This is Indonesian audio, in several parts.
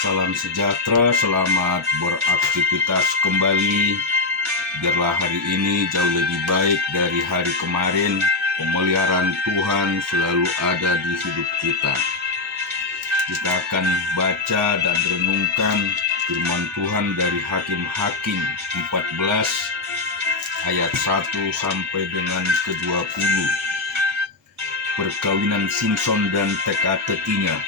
Salam sejahtera, selamat beraktivitas kembali. Biarlah hari ini jauh lebih baik dari hari kemarin. Pemeliharaan Tuhan selalu ada di hidup kita. Kita akan baca dan renungkan firman Tuhan dari Hakim-Hakim 14 ayat 1 sampai dengan ke-20. Perkawinan Simson dan teka-tekinya.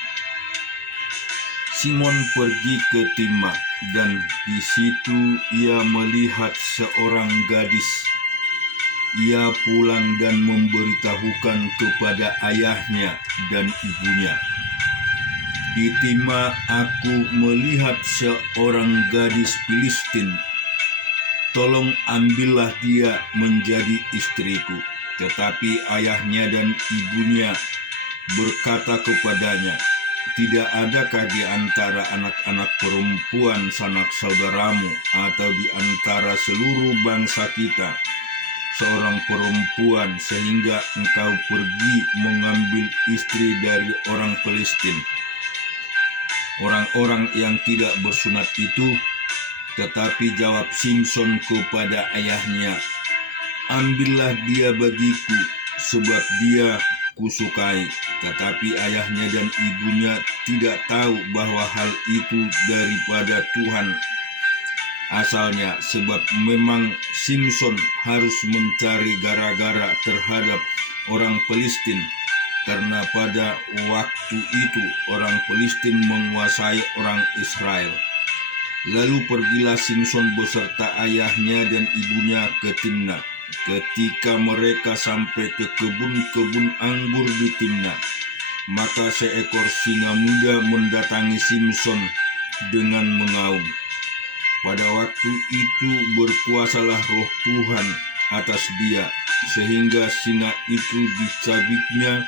Simon pergi ke Timna, dan di situ ia melihat seorang gadis. Ia pulang dan memberitahukan kepada ayahnya dan ibunya, "Di Timna aku melihat seorang gadis Filistin. Tolong ambillah dia menjadi istriku." Tetapi ayahnya dan ibunya berkata kepadanya, "Tidak adakah di antara anak-anak perempuan sanak saudaramu atau di antara seluruh bangsa kita seorang perempuan sehingga engkau pergi mengambil istri dari orang Filistin?" Orang-orang yang tidak bersunat itu, tetapi jawab Simson kepada ayahnya, "Ambillah dia bagiku, sebab dia kusukai." Tetapi ayahnya dan ibunya tidak tahu bahwa hal itu daripada Tuhan asalnya, sebab memang Simson harus mencari gara-gara terhadap orang Filistin, karena pada waktu itu orang Filistin menguasai orang Israel. Lalu pergilah Simson beserta ayahnya dan ibunya ke Timna. Ketika mereka sampai ke kebun-kebun anggur di Timna, maka seekor singa muda mendatangi Simson dengan mengaum. Pada waktu itu berkuasalah roh Tuhan atas dia, sehingga singa itu dicabiknya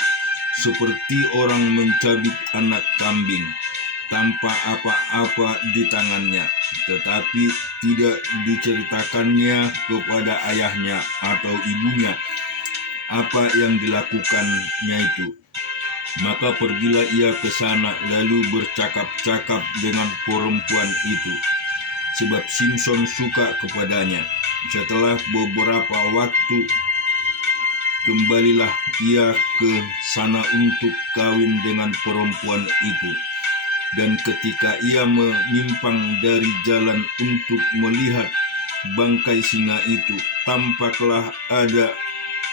seperti orang mencabik anak kambing, tanpa apa-apa di tangannya. Tetapi tidak diceritakannya kepada ayahnya atau ibunya apa yang dilakukannya itu. Maka pergilah ia ke sana lalu bercakap-cakap dengan perempuan itu, sebab Simson suka kepadanya. Setelah beberapa waktu kembalilah ia ke sana untuk kawin dengan perempuan itu. Dan ketika ia menyimpang dari jalan untuk melihat bangkai singa itu, tampaklah ada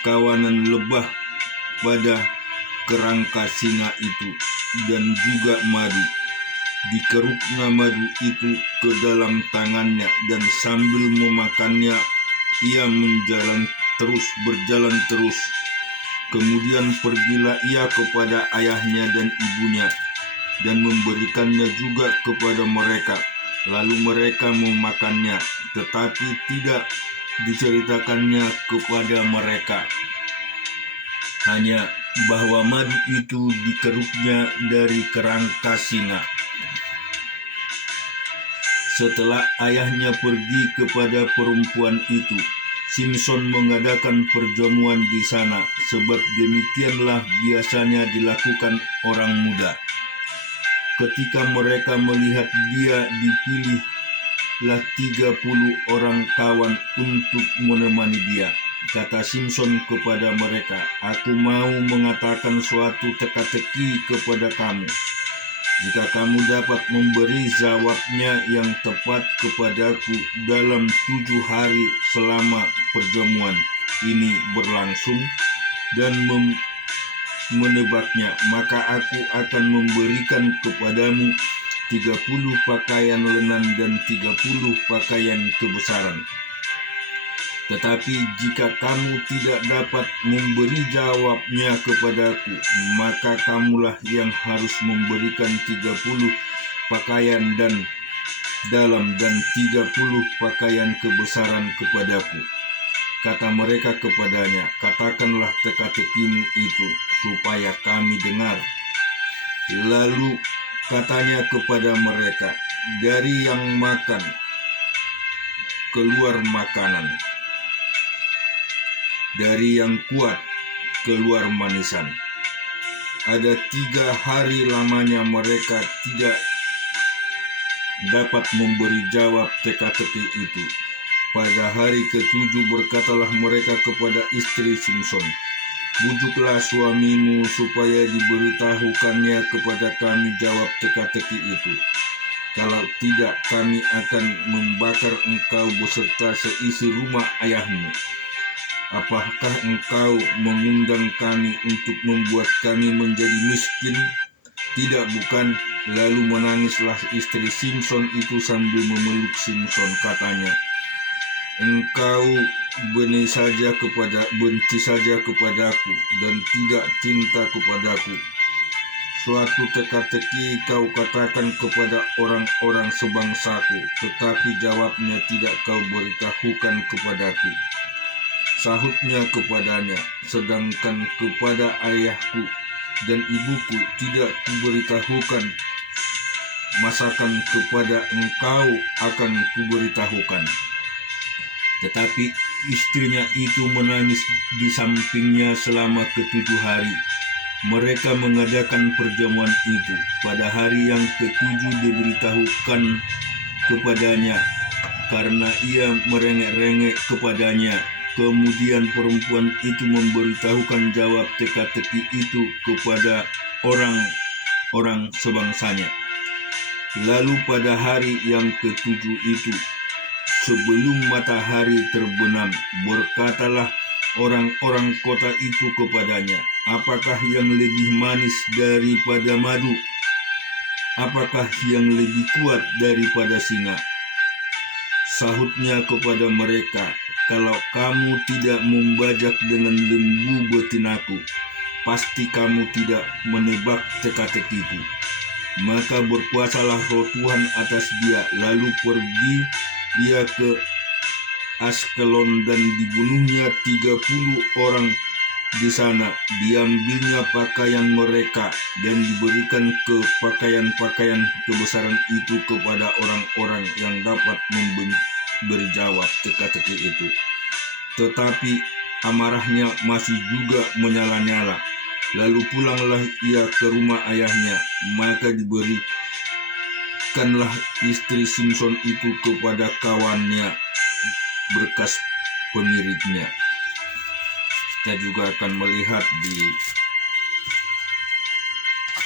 kawanan lebah pada kerangka singa itu, dan juga madu. Dikeruknya madu itu ke dalam tangannya, dan sambil memakannya ia berjalan terus. Kemudian pergilah ia kepada ayahnya dan ibunya, dan memberikannya juga kepada mereka. Lalu mereka memakannya, tetapi tidak diceritakannya kepada mereka, hanya bahwa madu itu dikeruknya dari kerangka singa. Setelah ayahnya pergi kepada perempuan itu, Simson mengadakan perjamuan di sana, sebab demikianlah biasanya dilakukan orang muda. Ketika mereka melihat dia, dipilihlah 30 orang kawan untuk menemani dia. Kata Simson kepada mereka, "Aku mau mengatakan suatu teka-teki kepada kamu. Jika kamu dapat memberi jawabnya yang tepat kepadaku dalam 7 hari selama perjamuan ini berlangsung, dan menebaknya, maka aku akan memberikan kepadamu 30 pakaian lenan dan 30 pakaian kebesaran. Tetapi jika kamu tidak dapat memberi jawabnya kepadaku, maka kamulah yang harus memberikan 30 pakaian dan dalam dan 30 pakaian kebesaran kepadaku." Kata mereka kepadanya, "Katakanlah teka-tekimu itu, supaya kami dengar." Lalu katanya kepada mereka, "Dari yang makan, keluar makanan. Dari yang kuat, keluar manisan." Ada 3 hari lamanya mereka tidak dapat memberi jawab teka-teki itu. Pada hari ketujuh berkatalah mereka kepada istri Simson, "Bujuklah suamimu supaya diberitahukannya kepada kami jawab teka-teki itu. Kalau tidak, kami akan membakar engkau beserta seisi rumah ayahmu. Apakah engkau mengundang kami untuk membuat kami menjadi miskin? Tidak, bukan." Lalu menangislah istri Simson itu sambil memeluk Simson. Katanya, "Engkau benci saja kepadaku dan tidak cinta kepadaku. Suatu teka-teki kau katakan kepada orang-orang sebangsaku, tetapi jawabnya tidak kau beritahukan kepadaku." Sahutnya kepadanya, "Sedangkan kepada ayahku dan ibuku tidak kuberitahukan, masakan kepada engkau akan kuberitahukan?" Tetapi istrinya itu menangis di sampingnya selama ke7 hari. Mereka mengadakan perjamuan itu. Pada hari yang ke7 diberitahukan kepadanya, karena ia merengek-rengek kepadanya. Kemudian perempuan itu memberitahukan jawab teka-teki itu kepada orang-orang sebangsanya. Lalu pada hari yang ke7 itu, sebelum matahari terbenam, berkatalah orang-orang kota itu kepadanya, "Apakah yang lebih manis daripada madu? Apakah yang lebih kuat daripada singa?" Sahutnya kepada mereka, "Kalau kamu tidak membajak dengan lembu betinaku, pasti kamu tidak menebak teka-tekiku." Maka berpuasalah Roh Tuhan atas dia, lalu pergi dia ke Askelon dan dibunuhnya 30 orang di sana. Diambilnya pakaian mereka dan diberikan ke pakaian-pakaian kebesaran itu kepada orang-orang yang dapat memberi jawab teka-teki itu. Tetapi amarahnya masih juga menyala-nyala. Lalu pulanglah ia ke rumah ayahnya, maka diberikanlah istri Simson itu kepada kawannya berkas pengiritnya. Kita juga akan melihat di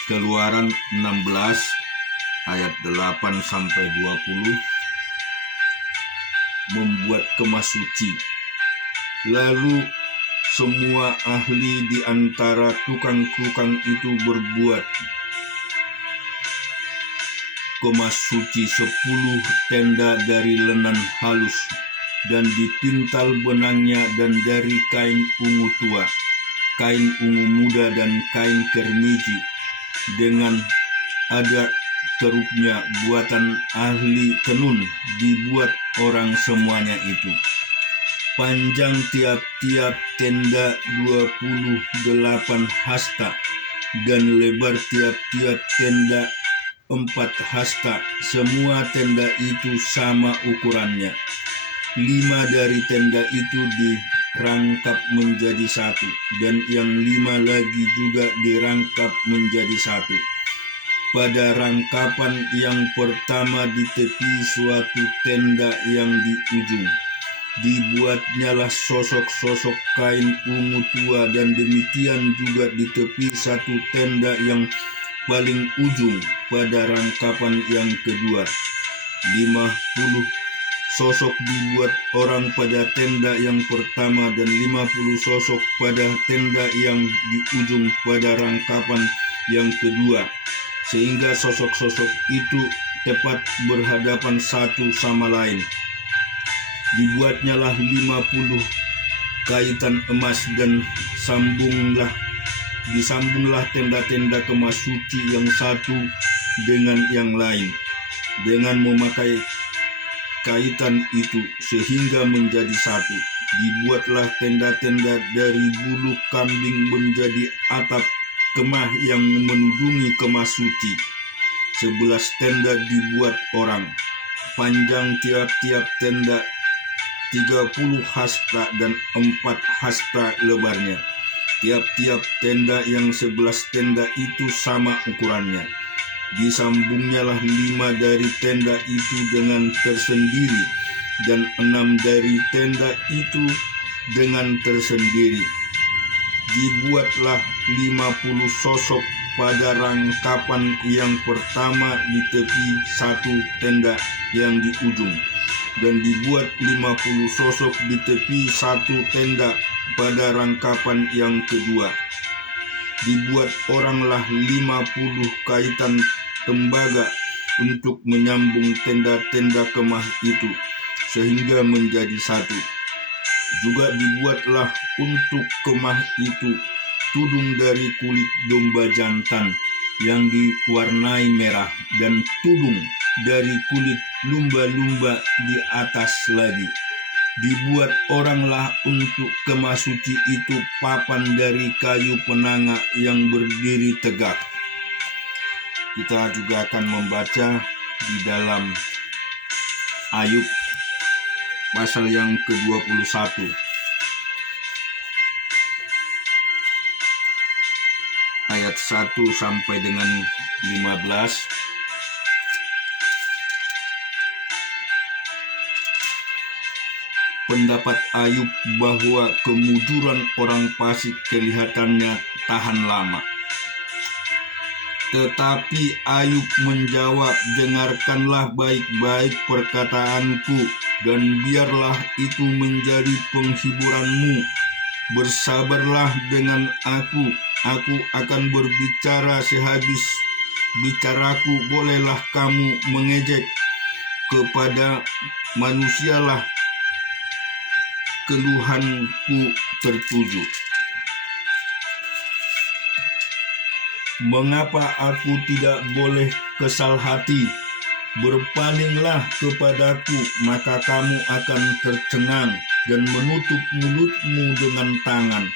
Keluaran 16 ayat 8-20, membuat kemas suci. Lalu semua ahli di antara tukang-tukang itu berbuat kemas suci 10 tenda dari lenan halus dan dipintal benangnya, dan dari kain ungu tua, kain ungu muda, dan kain kermiji, dengan ada kerupnya buatan ahli tenun, dibuat orang semuanya itu. Panjang tiap-tiap tenda 28 hasta, dan lebar tiap-tiap tenda 4 hasta. Semua tenda itu sama ukurannya. 5 dari tenda itu dirangkap menjadi 1, dan yang 5 lagi juga dirangkap menjadi 1. Pada rangkapan yang pertama di tepi suatu tenda yang di ujung, dibuatnyalah sosok-sosok kain ungu tua, dan demikian juga di tepi satu tenda yang paling ujung pada rangkapan yang kedua. 50 sosok dibuat orang pada tenda yang pertama, dan 50 sosok pada tenda yang di ujung pada rangkapan yang kedua, sehingga sosok-sosok itu tepat berhadapan satu sama lain. Dibuatnyalah 50 kaitan emas, dan disambunglah tenda-tenda kemas suci yang satu dengan yang lain dengan memakai kaitan itu, sehingga menjadi satu. Dibuatlah tenda-tenda dari bulu kambing menjadi atap kemah yang menudungi kemas suci. 11 tenda dibuat orang. Panjang tiap-tiap tenda 30 hasta dan 4 hasta lebarnya. Tiap-tiap tenda yang 11 tenda itu sama ukurannya. Disambungnyalah 5 dari tenda itu dengan tersendiri, dan 6 dari tenda itu dengan tersendiri. Dibuatlah 50 sosok pada rangkapan yang pertama di tepi satu tenda yang di ujung, dan dibuat 50 sosok di tepi satu tenda pada rangkapan yang kedua. Dibuat oranglah 50 kaitan tembaga untuk menyambung tenda-tenda kemah itu, sehingga menjadi satu. Juga dibuatlah untuk kemah itu tudung dari kulit domba jantan yang diwarnai merah, dan tudung dari kulit lumba-lumba di atas lagi. Dibuat oranglah untuk kemah suci itu papan dari kayu penanga yang berdiri tegak. Kita juga akan membaca di dalam Ayub pasal yang ke-21. Ayat 1 sampai dengan 15. Pendapat Ayub bahwa kemujuran orang fasik kelihatannya tahan lama. Tetapi Ayub menjawab, dengarkanlah baik-baik perkataanku, dan biarlah itu menjadi penghiburanmu. Bersabarlah dengan aku akan berbicara sehabis bicaraku. Bolehlah kamu mengejek, kepada manusialah keluhanku tertuju. Mengapa aku tidak boleh kesal hati? Berpalinglah kepadaku, maka kamu akan tercengang, dan menutup mulutmu dengan tangan.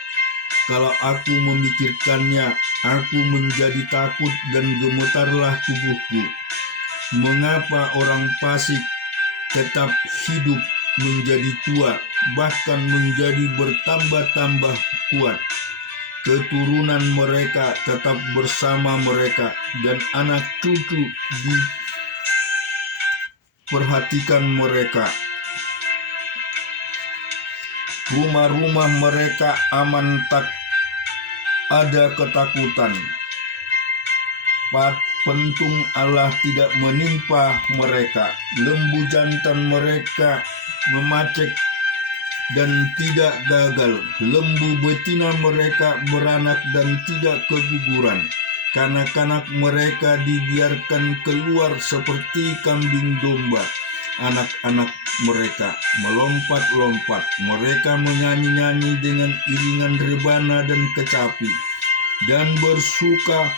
Kalau aku memikirkannya, aku menjadi takut dan gemetarlah tubuhku. Mengapa orang fasik tetap hidup menjadi tua, bahkan menjadi bertambah-tambah kuat? Keturunan mereka tetap bersama mereka, dan anak cucu diperhatikan mereka. Rumah-rumah mereka aman, tak ada ketakutan. Pentung Allah tidak menimpa mereka. Lembu jantan mereka memacek dan tidak gagal. Lembu betina mereka beranak dan tidak keguguran. Kanak-kanak mereka dibiarkan keluar seperti kambing domba. Anak-anak mereka melompat-lompat. Mereka menyanyi-nyanyi dengan iringan rebana dan kecapi, dan bersuka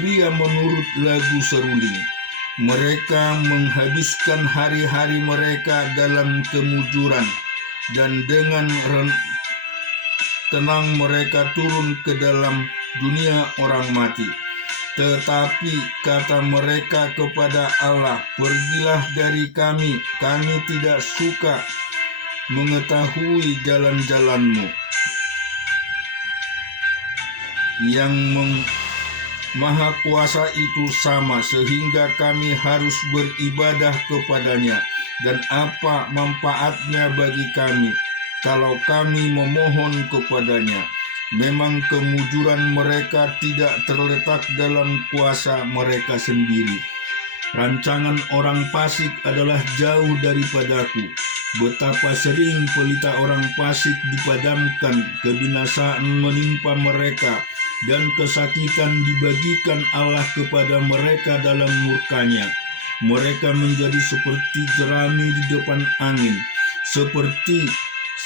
ria menurut lagu seruling. Mereka menghabiskan hari-hari mereka dalam kemujuran, dan dengan tenang mereka turun ke dalam dunia orang mati. Tetapi kata mereka kepada Allah, pergilah dari kami, kami tidak suka mengetahui jalan-jalan-Mu. Yang Maha Kuasa itu sama, sehingga kami harus beribadah kepadanya. Dan apa manfaatnya bagi kami kalau kami memohon kepadanya? Memang kemujuran mereka tidak terletak dalam kuasa mereka sendiri. Rancangan orang fasik adalah jauh daripadaku. Betapa sering pelita orang fasik dipadamkan, kebinasaan menimpa mereka, dan kesakitan dibagikan Allah kepada mereka dalam murkanya. Mereka menjadi seperti jerami di depan angin, seperti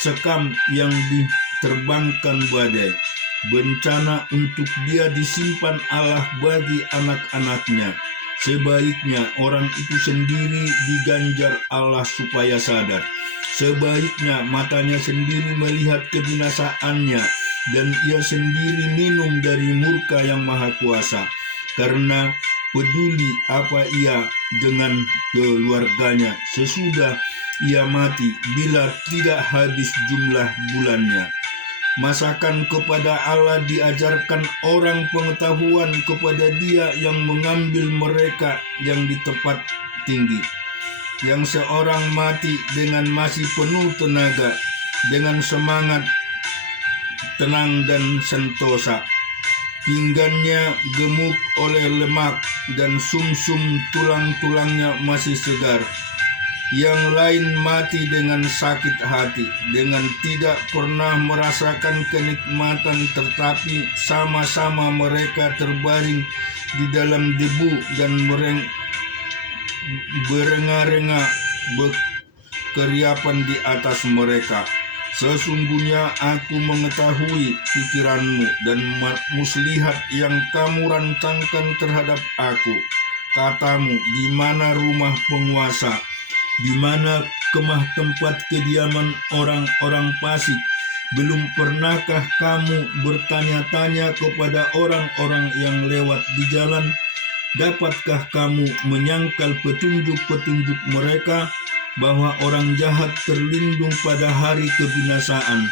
sekam yang diterbangkan badai. Bencana untuk dia disimpan Allah bagi anak-anaknya. Sebaiknya orang itu sendiri diganjar Allah supaya sadar. Sebaiknya matanya sendiri melihat kebinasaannya, dan ia sendiri minum dari murka yang Maha Kuasa. Karena peduli apa ia dengan keluarganya sesudah ia mati, bila tidak habis jumlah bulannya. Masakan kepada Allah diajarkan orang pengetahuan kepada Dia yang mengambil mereka yang di tempat tinggi, yang seorang mati dengan masih penuh tenaga, dengan semangat, tenang dan sentosa. Pinggannya gemuk oleh lemak dan sumsum tulang-tulangnya masih segar. Yang lain mati dengan sakit hati, dengan tidak pernah merasakan kenikmatan, tetapi sama-sama mereka terbaring di dalam debu dan berenga-renga berkeriapan di atas mereka. Sesungguhnya aku mengetahui pikiranmu dan muslihat yang kamu rancangkan terhadap aku. Katamu, di mana rumah penguasa? Di mana kemah tempat kediaman orang-orang fasik? Belum pernahkah kamu bertanya-tanya kepada orang-orang yang lewat di jalan? Dapatkah kamu menyangkal petunjuk-petunjuk mereka, bahwa orang jahat terlindung pada hari kebinasaan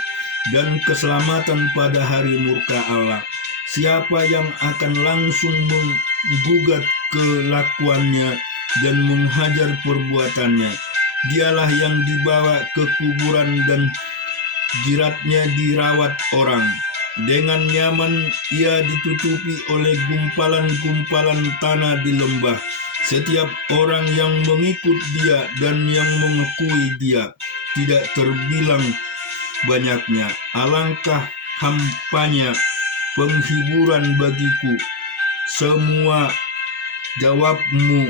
dan keselamatan pada hari murka Allah? Siapa yang akan langsung menggugat kelakuannya dan menghajar perbuatannya? Dialah yang dibawa ke kuburan dan jiratnya dirawat orang. Dengan nyaman ia ditutupi oleh gumpalan-gumpalan tanah di lembah. Setiap orang yang mengikut Dia dan yang mengakui Dia tidak terbilang banyaknya. Alangkah hampanya penghiburan bagiku. Semua jawabmu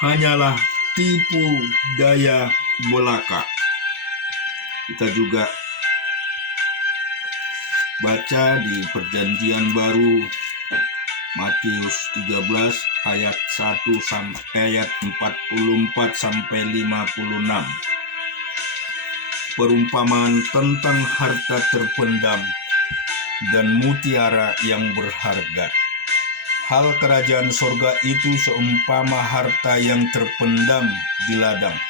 hanyalah tipu daya belaka. Kita juga baca di Perjanjian Baru Matius 13 ayat 1 sampai ayat 44 sampai 56. Perumpamaan tentang harta terpendam dan mutiara yang berharga. Hal kerajaan sorga itu seumpama harta yang terpendam di ladang,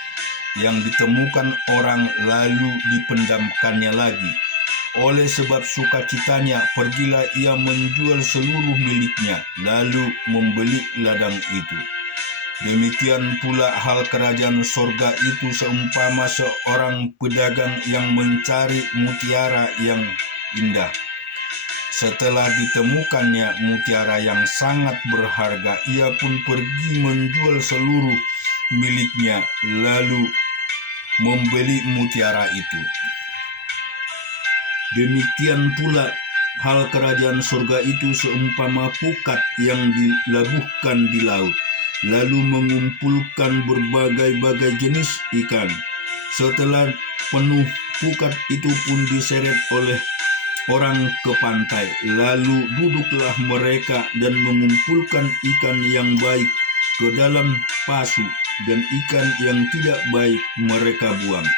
yang ditemukan orang lalu dipendamkannya lagi. Oleh sebab sukacitanya, pergilah ia menjual seluruh miliknya, lalu membeli ladang itu. Demikian pula hal kerajaan sorga itu seumpama seorang pedagang yang mencari mutiara yang indah. Setelah ditemukannya mutiara yang sangat berharga, ia pun pergi menjual seluruh miliknya, lalu membeli mutiara itu. Demikian pula hal kerajaan surga itu seumpama pukat yang dilabuhkan di laut, lalu mengumpulkan berbagai-bagai jenis ikan. Setelah penuh, pukat itu pun diseret oleh orang ke pantai, lalu duduklah mereka dan mengumpulkan ikan yang baik ke dalam pasu, dan ikan yang tidak baik mereka buang.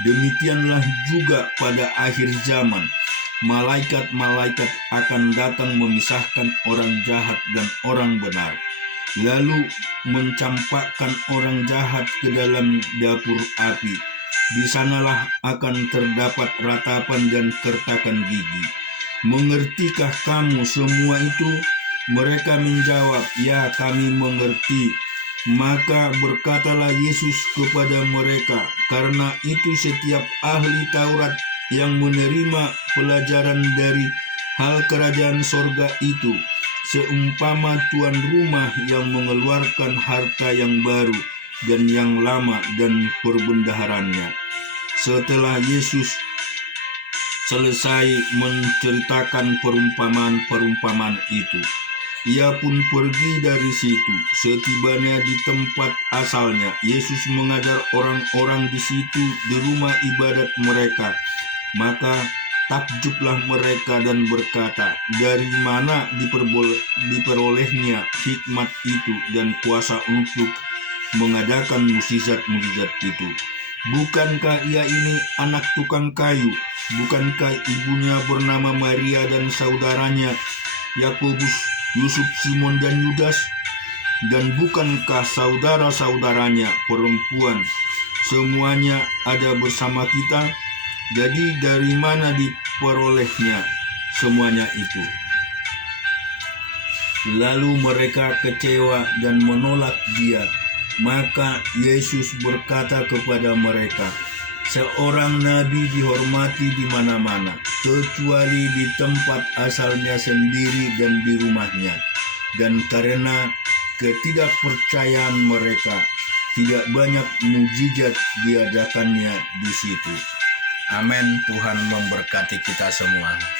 Demikianlah juga pada akhir zaman, malaikat-malaikat akan datang memisahkan orang jahat dan orang benar, lalu mencampakkan orang jahat ke dalam dapur api. Di sanalah akan terdapat ratapan dan kertakan gigi. Mengertikah kamu semua itu? Mereka menjawab, ya, kami mengerti. Maka berkatalah Yesus kepada mereka, karena itu setiap ahli Taurat yang menerima pelajaran dari hal kerajaan sorga itu seumpama tuan rumah yang mengeluarkan harta yang baru dan yang lama dan perbendaharanya. Setelah Yesus selesai menceritakan perumpamaan-perumpamaan itu, ia pun pergi dari situ. Setibanya di tempat asalnya, Yesus mengajar orang-orang di situ di rumah ibadat mereka. Maka takjublah mereka dan berkata, dari mana diperolehnya hikmat itu dan kuasa untuk mengadakan mukjizat-mukjizat itu? Bukankah ia ini anak tukang kayu? Bukankah ibunya bernama Maria dan saudaranya Yakobus, Yusuf, Simon, dan Yudas? Dan bukankah saudara-saudaranya perempuan semuanya ada bersama kita? Jadi dari mana memperolehnya semuanya itu. Lalu mereka kecewa dan menolak dia. Maka Yesus berkata kepada mereka, "Seorang nabi dihormati di mana-mana, kecuali di tempat asalnya sendiri dan di rumahnya. Dan karena ketidakpercayaan mereka, tidak banyak mujizat diadakannya di situ." Amin. Tuhan memberkati kita semua.